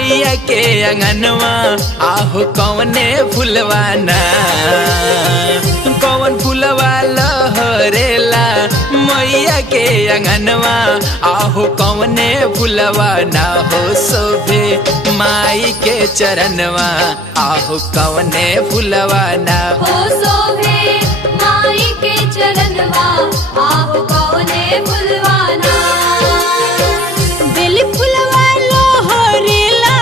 मैया के अंगनवा आहो कौने फुलवाना, कौन फुलवा लहरेला मैया के अंगनवा आहो कौने फुलवाना हो शोभे माई के चरणवा आहो कौने फुलवाना हो शोभे माई के चरणवा आहो कौने फुलवाना। बेली फुलवा लोहरेला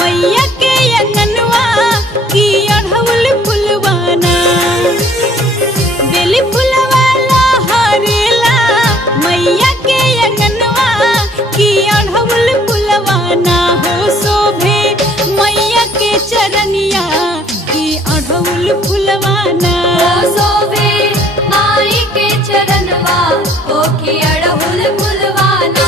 मैया के अंगनवा की अढ़उल फुलवाना, बेली फुलवा लोहरेला मैया के अंगनवा की अढ़उल फुलवाना हो शोभे मैया के चरनिया की अढ़उल फुलवाना। हो शोभे माई के चरणवा हो की अढ़उल फुलवाना।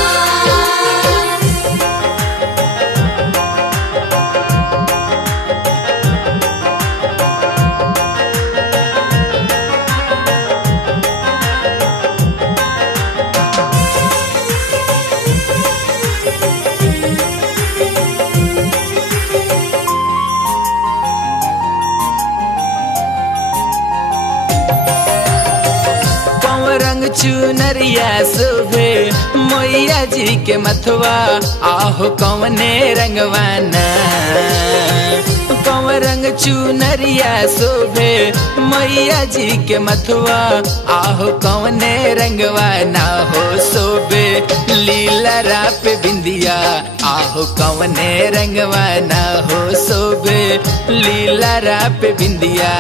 रंग चुनरिया शोभे मैया जी के मथवा आहो कौने रंगवाना, कौन रंग चुनरिया शोभे मैया जी के मथवा आहो कौने रंगवाना हो शोभे लीला राप बिंदिया आहो कौने रंगवाना हो शोभे लीला राप बिंदिया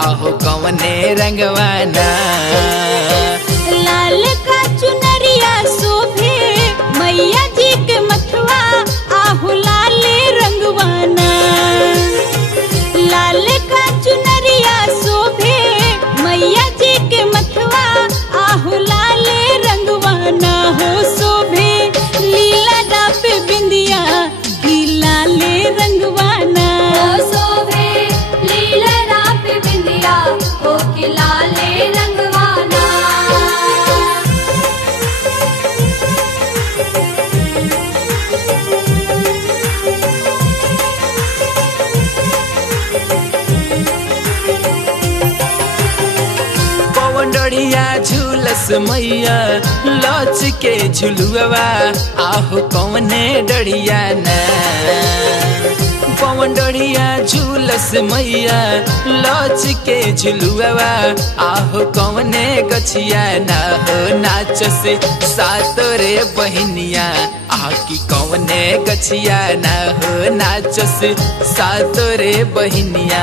आहो कौने रंगवाना। लाल का चुनरिया शोभे मैया जी के मथवा आहो लाल रंगवाना, लाल का चुनरिया शोभे मैया जी के मथवा आहो लाल रंगवाना हो शोभे लीला राप बिंदिया की लाल रंगवाना। हो शोभे लीला राप बिंदिया हो की लाल रंगवाना। डढ़िया झूलस मैया लच के झुलुआ आहो कौने डढ़िया ना, पवन डढ़िया झूलस मैया लच के झुलुआ आहो कौने गछिया ना हो नाच से सातरे बहिनिया आकी कौने गछिया ना हो नाच से सातरे बहिनिया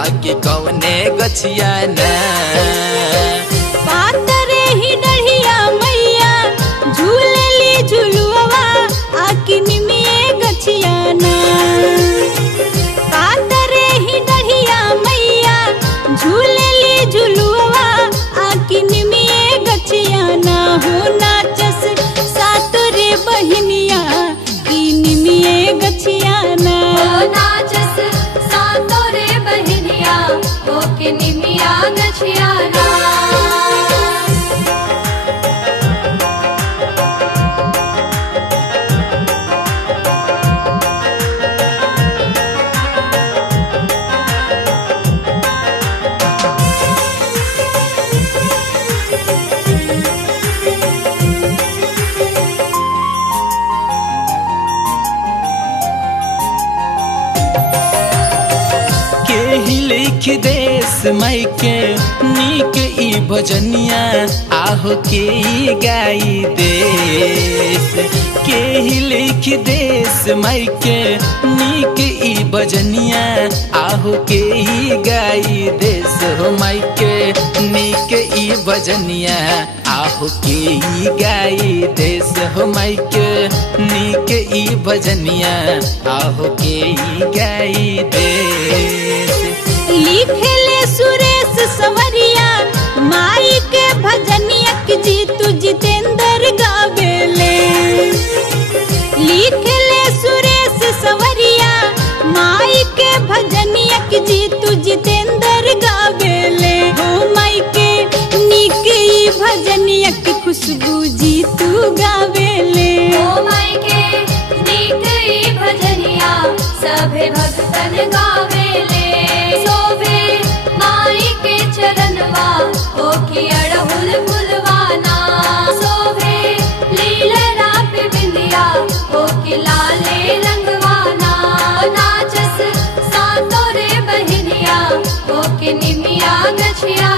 आकी कौने गछिया ना। पातरे ही डढ़िया मैया झूलेली झुलुआ आकी निमिये गछियाना, पातरे ही डढ़िया मैया झूलेली झुलुआ आकी निमिये गछियाना हो नाचस सातरे बहिनिया की निमिये गछियाना। हो नाचस सातोरे बहिनिया हो के निमिया गछियाना। लिख देश माई के नीक ई भजनिया आहो के ई गाई देश के ही लिख देश माई के नीक ई भजनिया आहो के ई गाई देश हो माई के नीक ई भजनिया आहो के ई गाई देश हो माई के नीक ई भजनिया आहो के ई गाई देश। लिखेले सुरेश सवरिया माई के भजनिया की जीतू जितेंद्र गावेले, लिखेले सुरेश सवरिया माई के भजनिया की जीतू जितेंद्र गावेले हो माई के नीक ई भजनिया की खुशबू जीतू गावेले। ओ माई के नीक ई भजनिया सभे भक्तन गावेले शोभे माई के चरणवा ओ की अड़हुल फुलवाना शोभे लीलरा पे बिंदिया ओ की लाले रंगवाना नाचस सातो रे बहनिया ओ के निमिया गछिया